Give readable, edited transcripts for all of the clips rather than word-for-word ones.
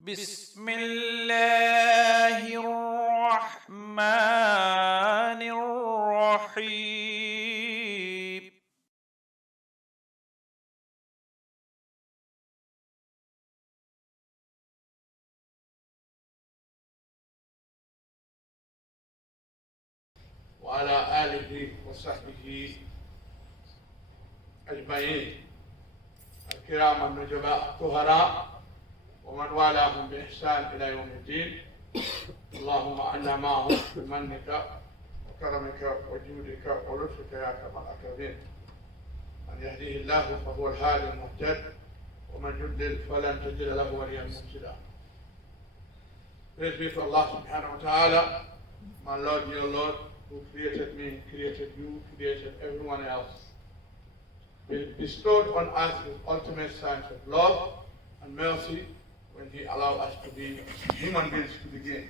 بسم الله الرحمن الرحيم. وعلى آله وصحبه أجمعين الكرام النجباء الطهراء ومن والاهم بإحسان إلى يوم الدين. اللهم أنا معهم بمنك وكرمك وجودك ولطفك يا أكرم الأكرمين. من يهديه الله فهو الهادي المهتد ومن يضلل فلن تجد له وليا مرشدا. Praise be to Allah subhanahu wa ta'ala, my Lord, your Lord, who created me, created you, created everyone else. He bestowed on us his ultimate signs of love and mercy when he allowed us to be human beings to begin,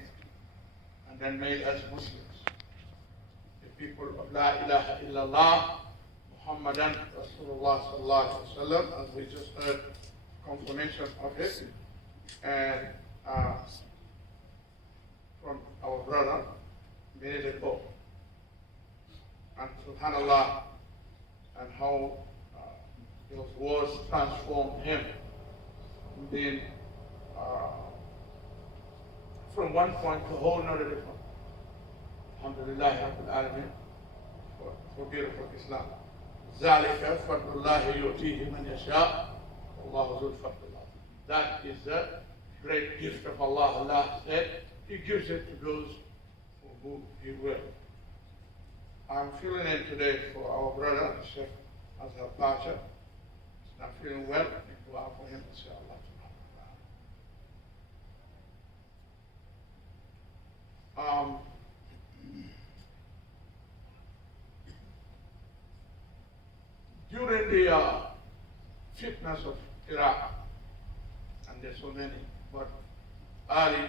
and then made us Muslims, the people of La ilaha illallah, Muhammadan Rasulullah sallallahu alaihi wasallam, as we just heard confirmation of it, and from our brother, minute ago. And subhanallah, and how those words transformed him. Then, from one point to a whole another different. Alhamdulillah Rabbil Alameen for beautiful Islam. ذَلِكَ فَضْلُ اللَّهِ يُؤْتِيهِ مَنْ يَشَاءُ وَاللَّهُ ذُو الْفَضْلِ الْعَظِيمِ. That is the great gift of Allah. Allah said He gives it to those who He will. I'm filling in today for our brother, Sheikh Azhar Pasha. He's not feeling well. We dua for him, inshallah. During the fitness of Iraq, and there's so many, but early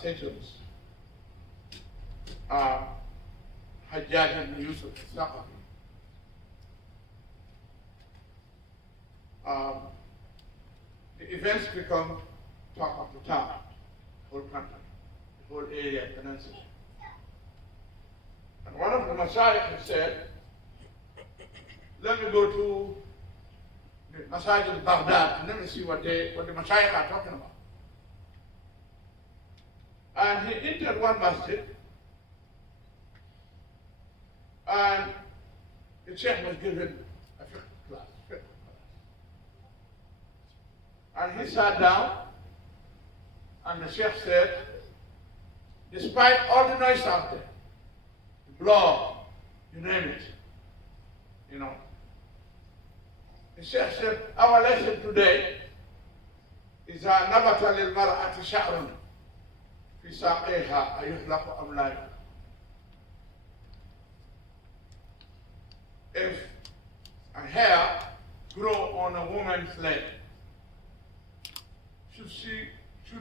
centuries, Hajjaj ibn Yusuf al-Thaqafi, the events become talk of the town, the whole country, the whole area, peninsula. And one of the Masaajid said, let me go to the Masaajid al-Baghdad and let me see what the Masaajid are talking about. And he entered one masjid, and the Sheikh was given a fiqh class. And he sat down, and the Sheikh said, despite all the noise out there, the blog, you name it, you know, the Sheikh said, our lesson today is نبت للمرأة شعر في ساقيها أيحلق أم لا يحلق. If a hair grow on a woman's leg, should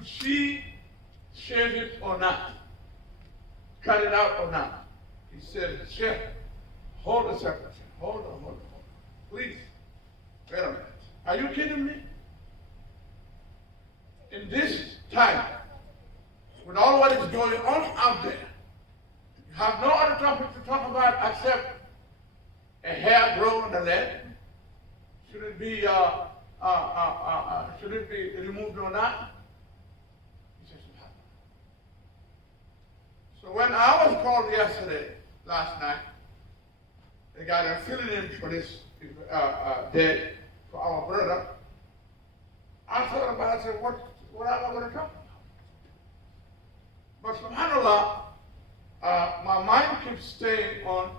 she shave it or not? Cut it out or not? He said, Sheikh, hold a second. Hold on. Please, wait a minute. Are you kidding me? In this time, with all what is going on out there, you have no other topic to talk about except a hair grow on the leg. Should it be removed or not? He says, so when I was called last night, they got a filling in for this day for our brother. I thought about it, I said, what am I going to talk about? But subhanAllah, my mind keeps staying on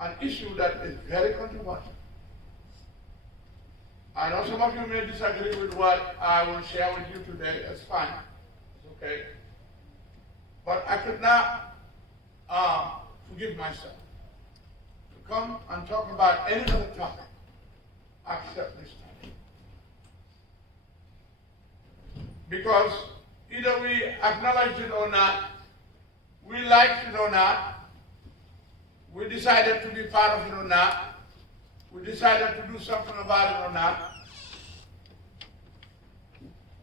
an issue that is very controversial. I know some of you may disagree with what I will share with you today. That's fine. It's okay. But I could not forgive myself to come and talk about any other topic except this topic. Because either we acknowledge it or not, we liked it or not, we decided to be part of it or not, we decided to do something about it or not,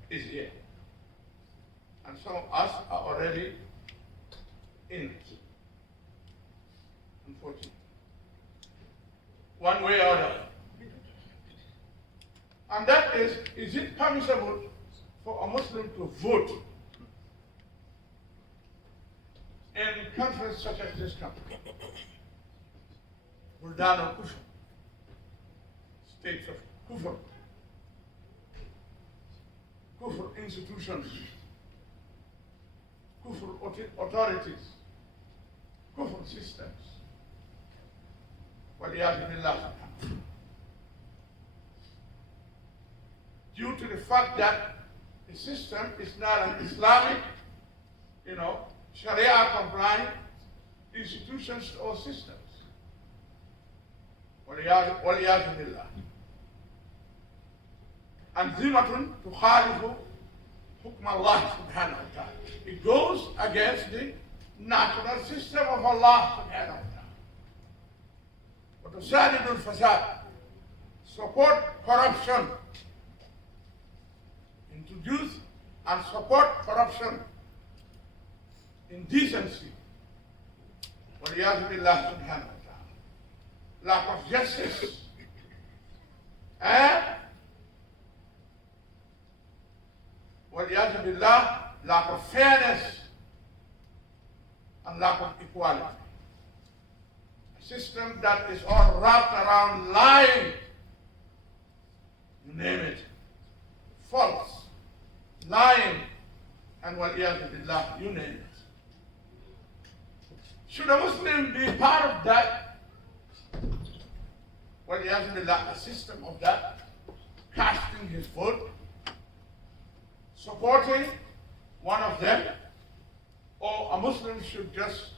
is here. And some of us are already in it, unfortunately, one way or another. And that is it permissible for a Muslim to vote in countries such as this country? Buldan al-Kufr, states of Kufr, Kufr institutions, Kufr authorities, Kufr systems. وَلِيَعْذِ بِاللَّهِ. Due to the fact that the system is not an Islamic, Sharia compliant institutions or systems. وَلِيَعْذِ بِاللَّهِ. أنظمة تخالف حكم الله سبحانه وتعالى. It goes against the natural system of Allah subhanahu wa ta'ala. وتساند الفساد. Support corruption. Introduce and support corruption, indecency. وَلِيَعْذِ بِاللَّهِ سبحانه wa ta'ala. Lack of justice. And وَلِيَعْذِ بِاللَّهِ, lack of fairness and lack of equality. A system that is all wrapped around lying, you name it, false, lying, and وَلِيَعْذِ بِاللَّهِ, you name it. Should a Muslim be part of that? وَلِيَعْذِ بِاللَّهِ, a system of that, casting his vote, supporting one of them, or a Muslim should just,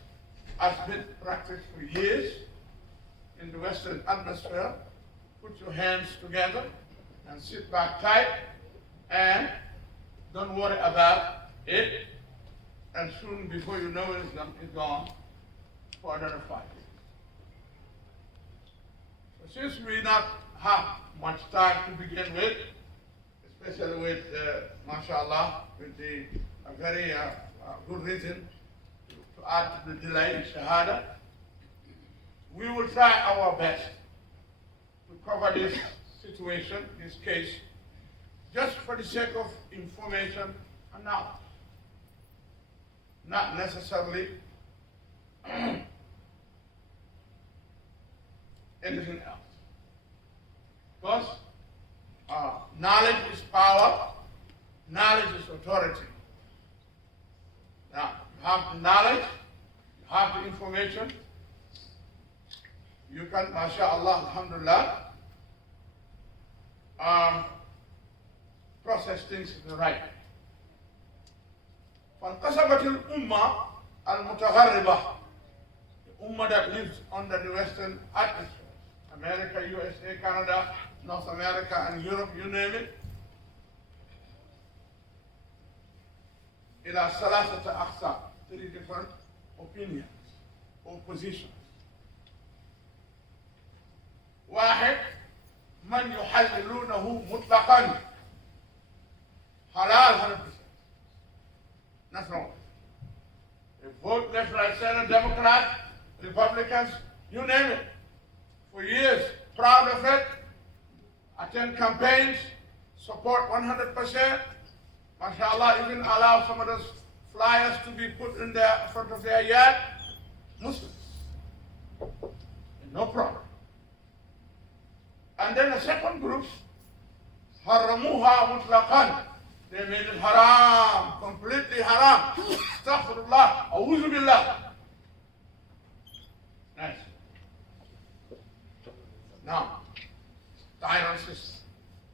as been practiced for years in the Western atmosphere, put your hands together and sit back tight and don't worry about it, and soon before you know it, it's gone for another 5 years. So since we not have much time to begin with, especially with, mashallah, with the very good reason to add to the delay in Shahada, we will try our best to cover this situation, this case, just for the sake of information and knowledge, not necessarily anything else. Because knowledge is power, knowledge is authority. Now, you have the knowledge, you have the information, you can, mashallah, alhamdulillah, process things in the right way. فانقسمت الأمة المتغربة, the ummah that lives under the Western atmosphere, America, USA, Canada, North America, and Europe, you name it, إلى ثلاثة أقسام, 3 different opinions or positions. واحد, من يحللونه مطلقا, halal 100%. Nothing wrong. They vote left, right, center, Democrats, Republicans, you name it. For years, proud of it, attend campaigns, support 100%. MashaAllah, even allow some of those flyers to be put in front of their yard. Muslims. No problem. And then the second group, حرموها مطلقا. They made it haram, completely haram. Astaghfirullah, a'udhu billah. Nice. Now, tyrant system,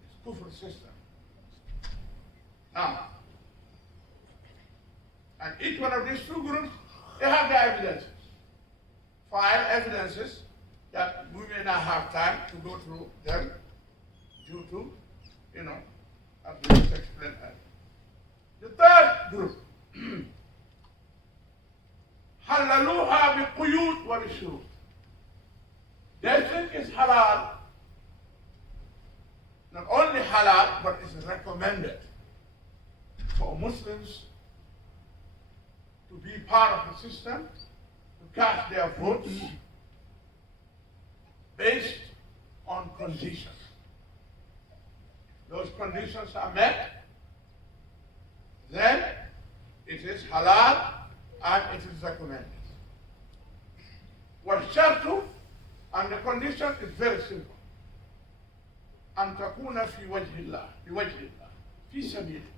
it's kufr system. Now, and each one of these 2 groups, they have their evidences. 5 evidences that we may not have time to go through them due to, as we just explained earlier. The third group, حللوها بقيود وبشروط. They think it's halal, not only halal, but it's recommended. for Muslims to be part of the system, to cast their votes based on conditions. Those conditions are met, then it is halal and it is recommended. والشرط, and the condition is very simple. أن تكون في وجه الله في سبيل الله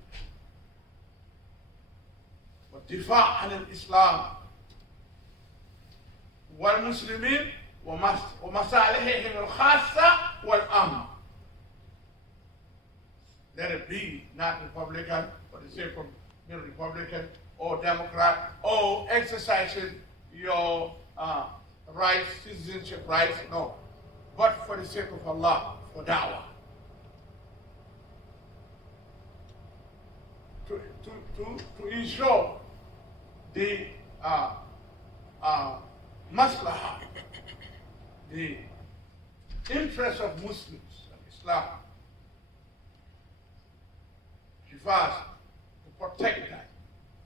والدفاع عن الإسلام والمسلمين ومصالحهم الخاصة والأمن. Let it be not Republican for the sake of being Republican or Democrat or exercising your rights, citizenship rights, no. But for the sake of Allah, for da'wah. To ensure the maslahah, the interest of Muslims and Islam, refers to protect that,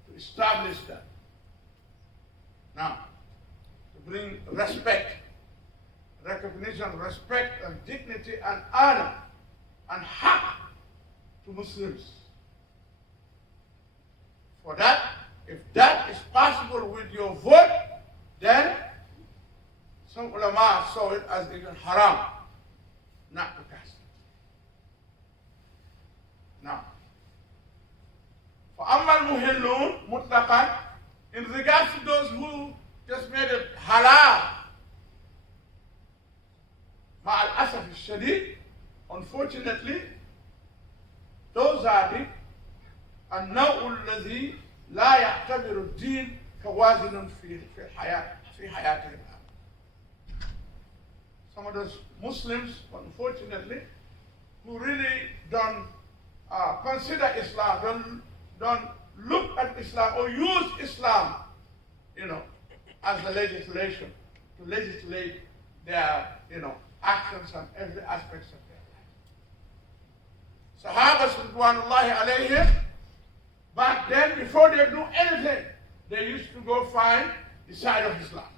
to establish that. Now, to bring respect, recognition, respect, and dignity, and honor, and haq to Muslims. For that, if that is possible with your vote, then some ulama saw it as even haram, not to cast. Now, for Ammal Muhillun Mutlaqan, in regards to those who just made it halal, Ma'al Asaf al-Shadid, unfortunately, those are the النوع الذي لا يعتبر الدين كوازن في حياتهم. Some of those Muslims, unfortunately, who really don't consider Islam, don't look at Islam or use Islam, as a legislation to legislate their, actions and every aspects of their life. Sahaba Ridwanullahi alayhim, back then, before they do anything, they used to go find the side of Islam.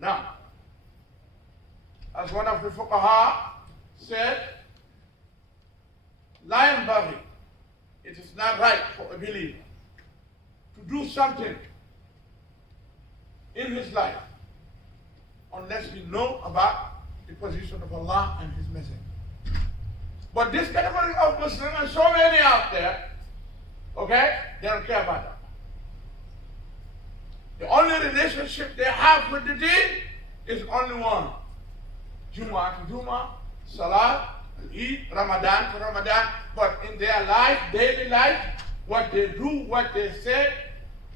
Now, as one of the fuqaha said, لا ينبغي, it is not right for a believer to do something in his life unless we know about the position of Allah and His Messenger. But this category of Muslims, and so many out there, okay, they don't care about that. The only relationship they have with the deen is only one. Jumu'ah to Jumu'ah, Salat, Eid, Ramadan to Ramadan. But in their life, daily life, what they do, what they say,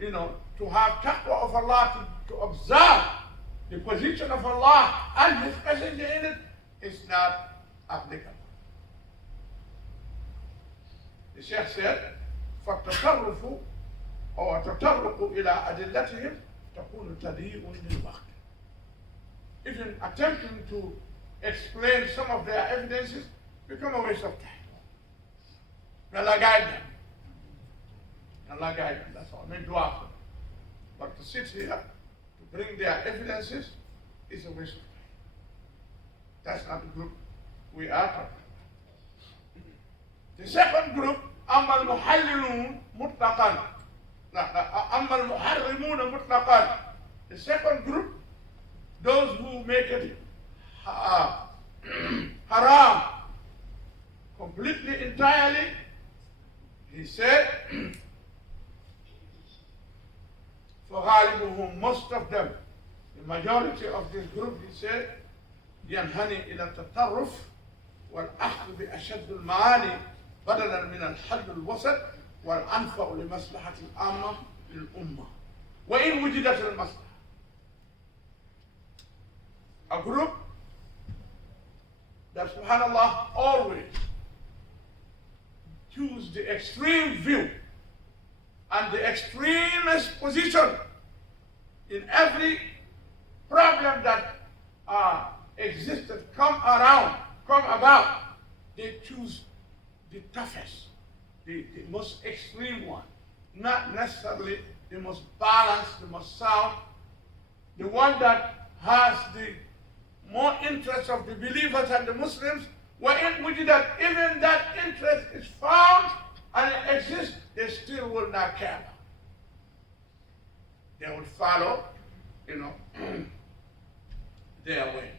to have taqwa of Allah, to observe the position of Allah and His Messenger in it, is not applicable. The Sheikh said, فَالتَّطَرُّفُ أو تطرق إلى أدلتهم تكون تضييع للوقت. Even attempting to explain some of their evidences become a waste of time. May Allah guide them. May Allah guide them. That's all. Make dua for them. But to sit here to bring their evidences is a waste of time. That's not the group we are talking about. The second group, أما المحللون مطلقا. أما المحرمون مطلقا. The second group, those who make it haram completely, entirely, he said, فغالبهم, most of them, the majority of this group, he said, ينحني إلى التطرف والأخذ بأشد المعاني بدلا من الحل الوسط والأنفع لمصلحة العامة للأمة وإن وجدت المصلحة. A group that, subhanallah, always choose the extreme view and the extremist position in every problem that existed, come about. They choose the toughest, the most extreme one, not necessarily the most balanced, the most sound, the one that has the more interest of the believers and the Muslims, which that even that interest is found and it exists, they still will not care. They will follow, their way.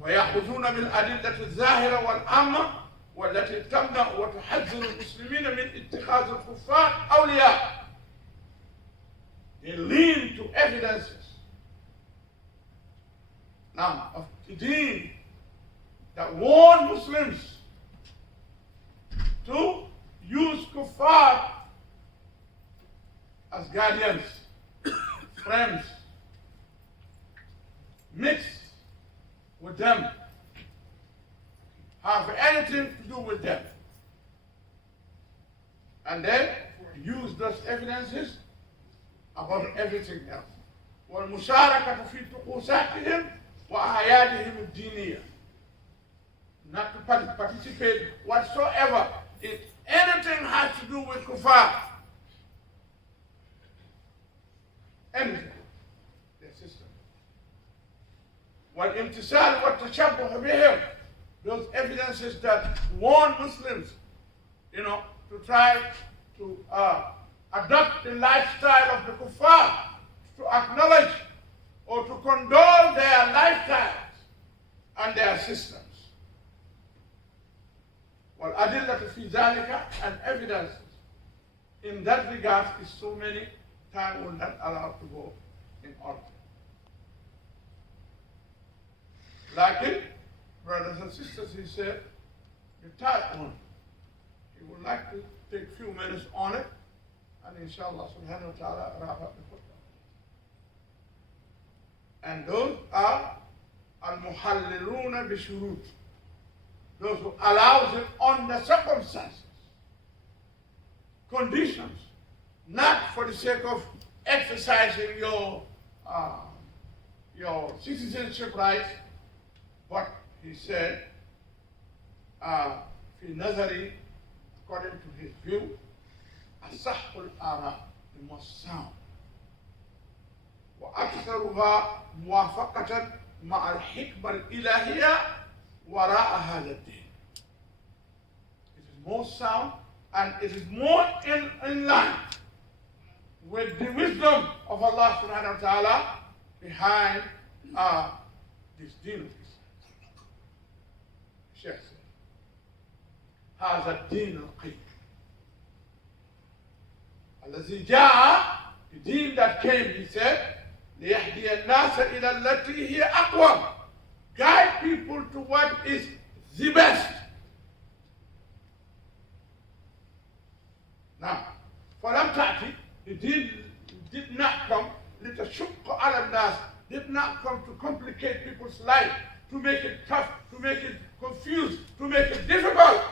ويأخذون بالأدلة الظاهرة والعامة والتي تمنع وتحذر المسلمين من اتخاذ الكفار أولياء. They lean to evidences now of the deen that warn Muslims to use kuffar as guardians, friends, mix with them, have anything to do with them, and then use those evidences about everything else. والمشاركة في طقوساتهم وأعيادهم الدينية. Not to participate whatsoever if anything has to do with kuffar. Anything. Their system. والامتثال والتشبه بهم. Those evidences that warn Muslims, to try to adopt the lifestyle of the kuffar, to acknowledge or to condole their lifestyles and their systems. والأدلة في ذلك, and evidences in that regard is so many, time will not allow to go in order. Like brothers and sisters, he said, the third one, he would like to take a few minutes on it, and inshallah subhanahu wa ta'ala wrap up the khutbah. And those are al-muhalliluna bi-shurut, those who allows it under circumstances, conditions, not for the sake of exercising your citizenship rights, but he said, في نظري, according to his view, أصح الآراء, the most sound, وأكثرها موافقة مع الحكمة الإلهية وراء هذا الدين. It is more sound and it is more in line with the wisdom of Allah subhanahu wa ta'ala behind this deen of Islam. Sheikh said, هذا الدين القيم الذي جاء, the deen that came, he said, ليهدي الناس إلى التي هي أقوم, guide people to what is the best. Now, فلم تأتي, the deen did not come لتشق على الناس, did not come to complicate people's life, to make it tough, to make it confused, to make it difficult.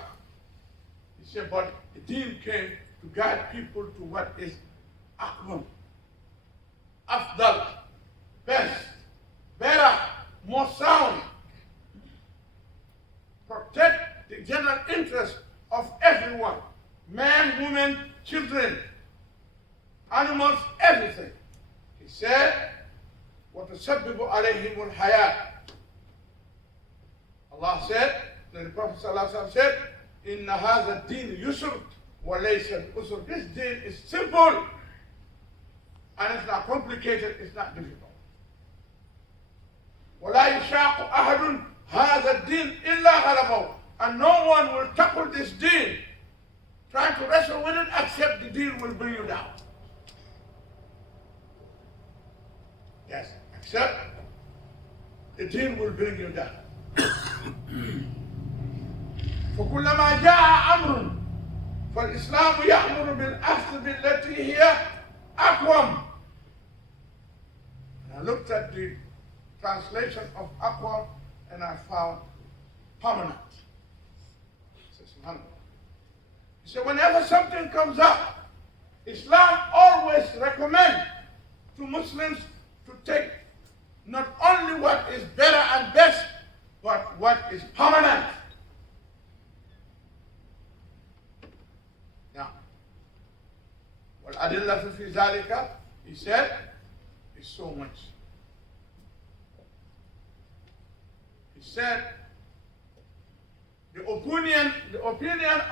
He said, but the deen came to guide people to what is aqwam, afdal, best, better, more sound. Protect the general interest of everyone, man, woman, children, animals, everything. He said, وَتُسَبِّبُ عَلَيْهِمُ الْحَيَاةِ. Allah said, the Prophet ﷺ said, إِنَّ هَذَا الدِّينُ يُسْرٌ وَلَيْسَ الْأُسْرُ. This deen is simple, and it's not complicated, it's not difficult. وَلَا يُشَاقُ أَحَدٌ هَذَا الدِّينُ إِلَّا غَلَبَهُ. And no one will tackle this deen, trying to wrestle with it, except the deen will bring you down. Yes, except the deen will bring you down. فكلما جاء أمر فالإسلام يأمر بالأخذ بالتي هي أقوم. I looked at the translation of aqwam and I found permanent. He said, whenever something comes up, Islam always recommends to Muslims to take not only what is better and best, but what is permanent. fi zalika, he said, is so much. He said, the opinion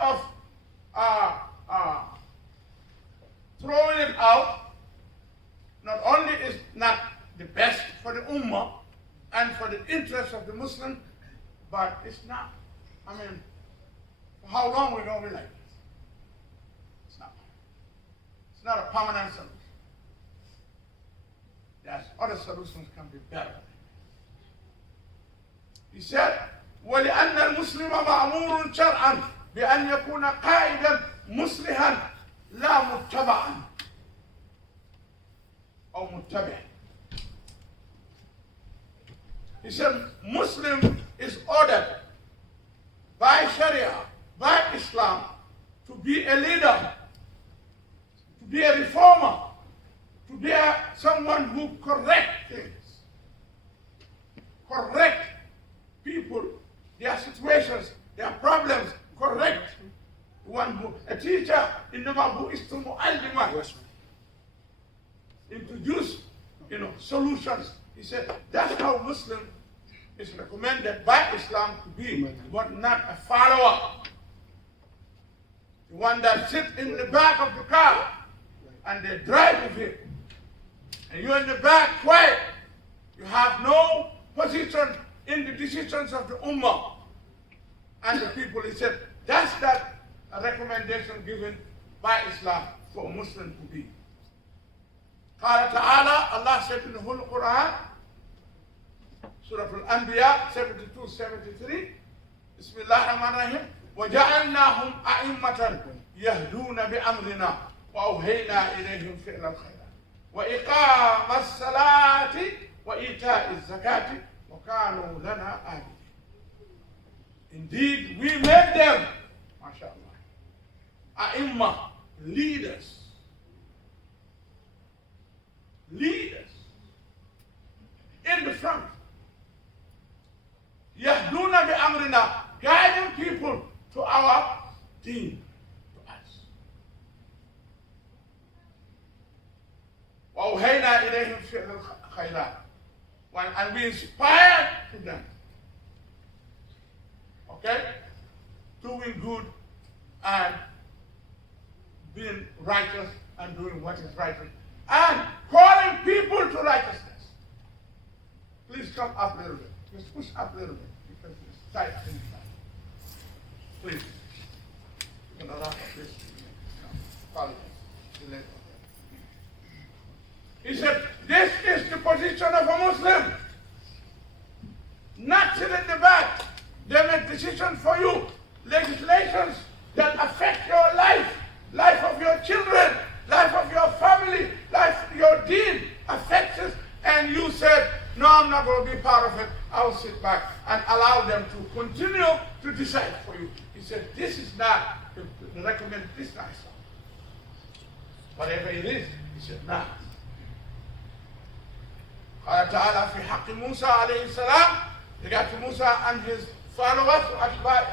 of throwing it out not only is not the best for the Ummah and for the interest of the Muslim, but it's not, I mean, for how long we're going to be like this? It's not a permanent solution. There's other solutions can be better. He said, وَلِأَنَّ الْمُسْلِمَ مَأْمُورٌ شَرْعًا بِأَنْ يَكُونَ قَائِدًا مُصْلِحًا لَا مُتَّبَعًا أو مُتَّبِعًا. He said, Muslim is ordered by Sharia, by Islam, to be a leader, to be a reformer, to be someone who corrects things, correct people, their situations, their problems, correct. A teacher in the Mabu is to mu'allima, introduce, solutions. He said that's how Muslim is recommended by Islam to be, but not a follower. The one that sits in the back of the car and they drive with him, and you're in the back quiet. You have no position in the decisions of the Ummah and the people. He said that's that recommendation given by Islam for a Muslim to be. قال تعالى, Allah said in the Holy Quran, Surah Al-Anbiya 72-73, Bismillah ar-Rahman ar-Rahim, وَجَعَلْنَاهُمْ أَئِمَّةً يَهْدُونَ بِأَمْرِنَا وَأَوْحَيْنَا إِلَيْهِمْ فِعْلَ الْخَيْرَاتِ وَإِقَامَ الصَّلَاةِ وَإِيتَاءِ الزَّكَاةِ وَكَانُوا لَنَا عَابِدِينَ. Indeed, we made them, mashallah, a'imma, leaders, in the front. Yahduna bi amrina, guiding people to our deen, to us. Wa awhayna ilayhim fi'l al-khayrat, and we inspired to them. Okay? Doing good and being righteous and doing what is righteous. And calling people to righteousness. Please come up a little bit. Just push up a little bit because it's tight inside. Please. You're going to wrap up this. He said, this is the position of a Muslim. Not sit in the back. They make decisions for you. Legislations that affect your life, life of your children, life of your family, life of your deen affects us, and you said, no, I'm not going to be part of it. I'll sit back and allow them to continue to decide for you. He said, this is not the recommended, this is not Islam. Whatever it is, he said, nah. قال تعالى في حق موسى عليه السلام, regard to Musa and his followers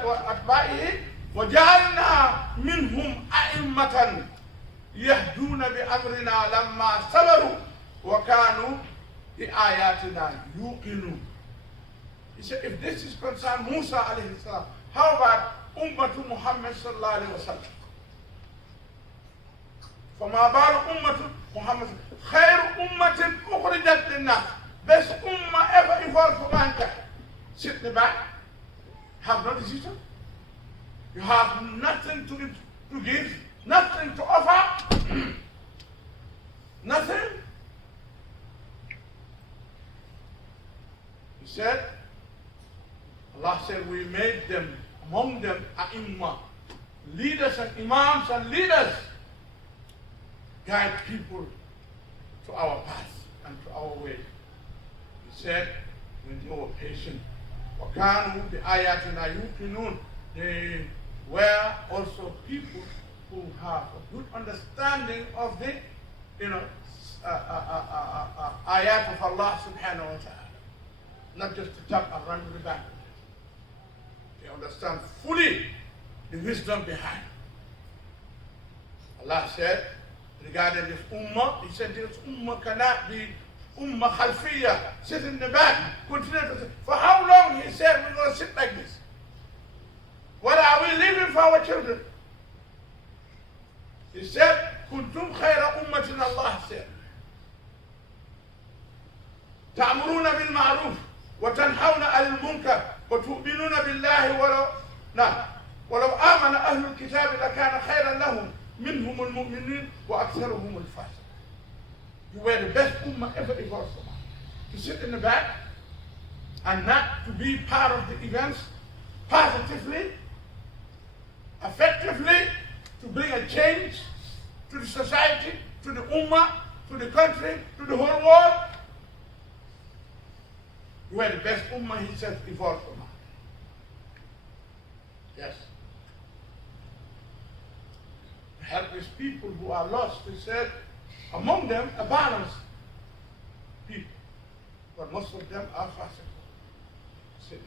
وأتباعه, وجعلنا منهم أئمة يهدون بأمرنا لما صبروا وكانوا بآياتنا يوقنون. He said, if this is concerned Musa alayhi salam, how about Ummatu Muhammad sallallahu alayhi wa sallam? فما بال أمة محمد خير أمة أخرجت للناس, best ummah ever evolved for mankind. Sit in the back, have no decision. You have nothing to give, nothing to offer, nothing. He said, Allah said, we made them, among them, a'imma, leaders and imams and leaders, guide people to our path and to our way. He said, when they were patient, وَكَانُوا بِآيَاتِنَا يُوقِنُونَ, they were also people who have a good understanding of the ayat of Allah subhanahu wa ta'ala. Not just to tap and run to the back. They understand fully the wisdom behind. Allah said, regarding this ummah. He said this ummah cannot be ummah khalfiyah, sit in the back, continue to sit. For how long, he said, we're going to sit like this? What are we leaving for our children? He said, kuntum khayra ummatin, Allah said. تأمرون بالمعروف وتنهون عن المنكر وتؤمنون بالله ولو آمن أهل الكتاب لكان خيرا لهم منهم المؤمنين وأكثرهم الفاسقين. You were the best ummah ever evolved from us. To sit in the back and not to be part of the events positively, effectively, to bring a change to the society, to the ummah, to the country, to the whole world. You were the best ummah, he said, evolved from us. Yes. To help these people who are lost, he said, among them, a balanced people. But most of them are fasiq sinners.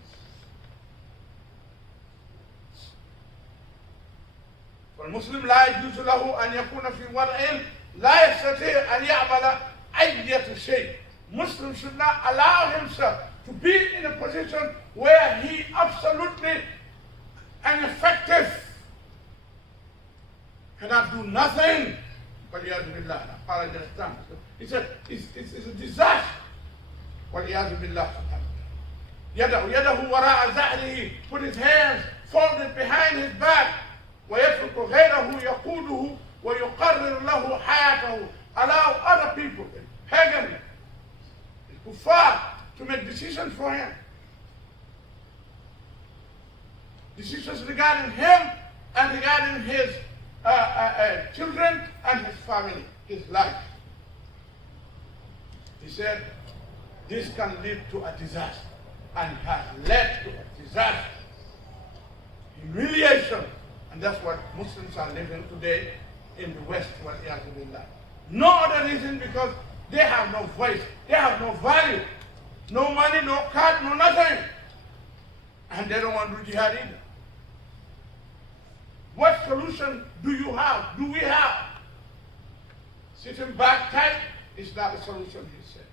فالمسلم لا يجوز له أن يكون في وضع لا يستطيع أن يعمل أي شيء. Muslim should not allow himself to be in a position where he absolutely ineffective, cannot do nothing. He said, it's a disaster. وَالْعِيَاذُ بِاللَّهِ. يَدَهُ وَرَاءَ زَعْرِهِ, put his hands folded behind his back. وَيَتْرُكُ غَيْرَهُ يَقُودُهُ وَيُقَرِّرُ لَهُ حَيَاتَهُ. Allow other people, pagan, kuffar, to make decisions for him. Decisions regarding him and regarding his children and his family, his life. He said, this can lead to a disaster, and has led to a disaster, humiliation, and that's what Muslims are living today in the West. No other reason, because they have no voice, they have no value, no money, no card, no nothing, and they don't want to do jihad either. What solution do you have? Do we have? Sitting back tight is not a solution, he said.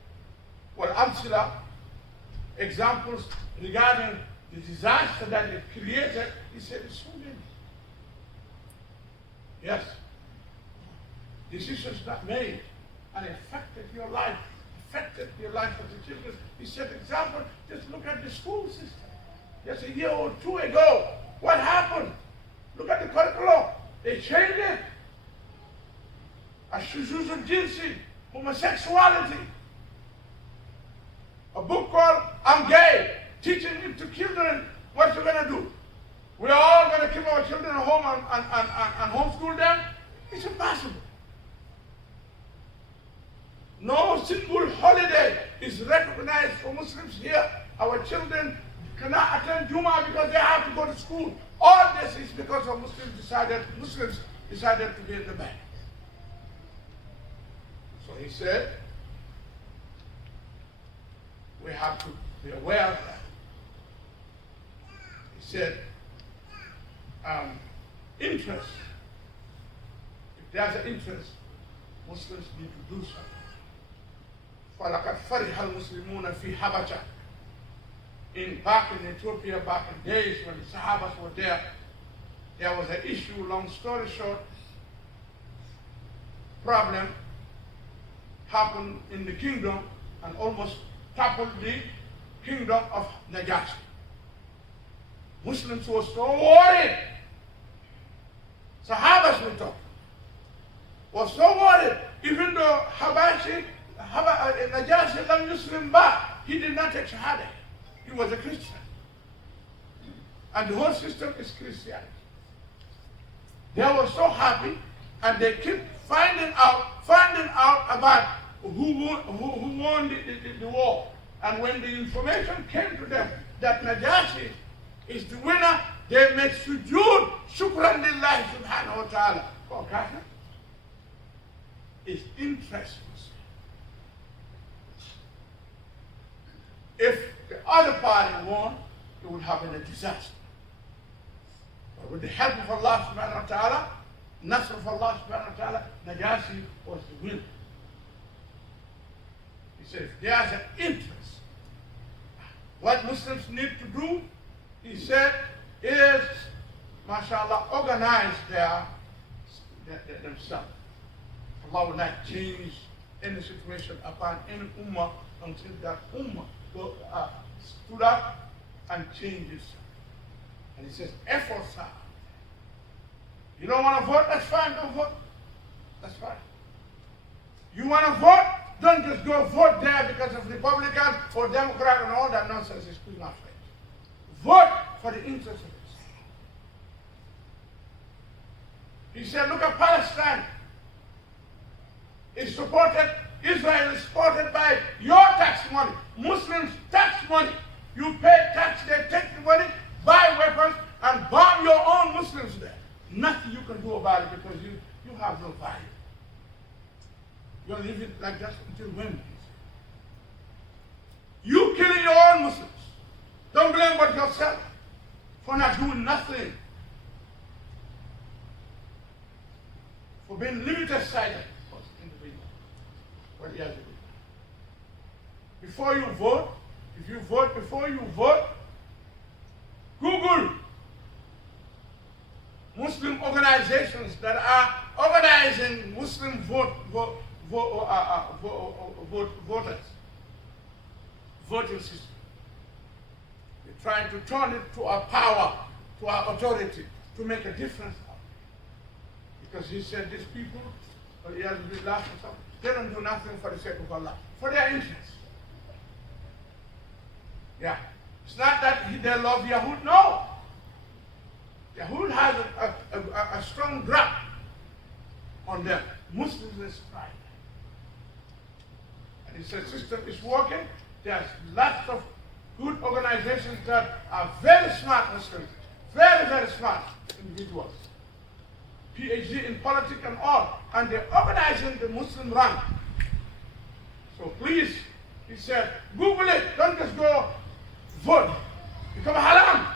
Well, Amsila, examples regarding the disaster that it created, he said it's so many. Yes. Decisions not made and affected your life of the children. He said, example, just look at the school system. Just a year or two ago, what happened? Look at the curriculum. They changed it. Ashuzuz al-Jinsi, homosexuality. A book called I'm Gay, teaching it to children what you're going to do. We're all going to keep our children at home and homeschool them? It's impossible. No single holiday is recognized for Muslims here. Our children cannot attend Jummah because they have to go to school. All this is because of Muslims decided to be in the back. So he said, we have to be aware of that. He said, interest. If there's an interest, Muslims need to do something. فَلَقَدْ فَرِحَ الْمُسْلِمُونَ فِي حَبَشَةٍ. Back in Ethiopia, back in days when the Sahabas were there was an issue, long story short, problem happened in the kingdom and almost toppled the kingdom of Najashi. Muslims were so worried. Sahabas were talking. Was so worried, even though Najashi lam Muslim back, he did not take Shahada. He was a Christian. And the whole system is Christianity. They were so happy, and they keep finding out about who won the war. And when the information came to them that Najashi is the winner, they make sujood, shukran lillahi subhanahu wa ta'ala. For Kafir is interest. If the other party won, it would have been a disaster. But with the help of Allah subhanahu wa ta'ala, Nasr of Allah subhanahu wa ta'ala, Najashi was the winner. He said, if there's an interest, what Muslims need to do, he said, is, mashallah, organize themselves. Allah will not change any situation upon any ummah until that ummah stood up and changed itself. And he says, efforts are. You don't want to vote? That's fine, don't vote. That's fine. You want to vote? Don't just go vote there because of Republican or Democrat and all that nonsense is too much. Vote for the interest of Islam. He said, look at Palestine. It's supported, Israel is supported by your tax money. Muslims tax money. You pay tax, they take the money, buy weapons, and bomb your own Muslims there. Nothing you can do about it because you have no value. You're going to leave it like that until when? You killing your own Muslims. Don't blame but yourself for not doing nothing. For being limited-sighted. What he has to do. Before you vote, if you vote, before you vote, Google Muslim organizations that are organizing Muslim voting system. They're trying to turn it to our power, to our authority, to make a difference. Because he said these people, or he has been laughing something, they don't do nothing for the sake of Allah, for their interest. Yeah. It's not that they love Yahud, no. Yahud has a strong grip on them. Muslims is pride. And he said, system is working. There's lots of good organizations that are very smart Muslims, very, very smart individuals. PhD in politics and all, and they're organizing the Muslim rank. So please, he said, Google it, don't just go vote, become a haram.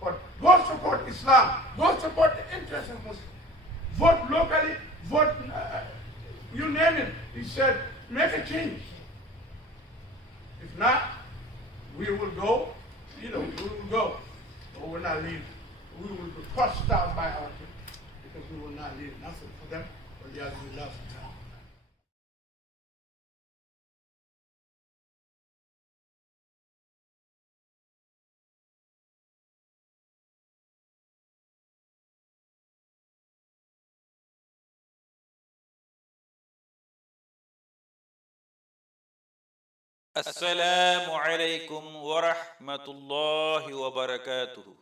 But go support Islam, go support the interests of Muslims. Vote locally, vote, you name it. He said, make a change. If not, we will go, we will go, but we will not leave. We will be crushed out by our people. Because we will not leave nothing for them, but yes, we love them. Assalamu alaikum wa rahmatullahi wa barakatuh.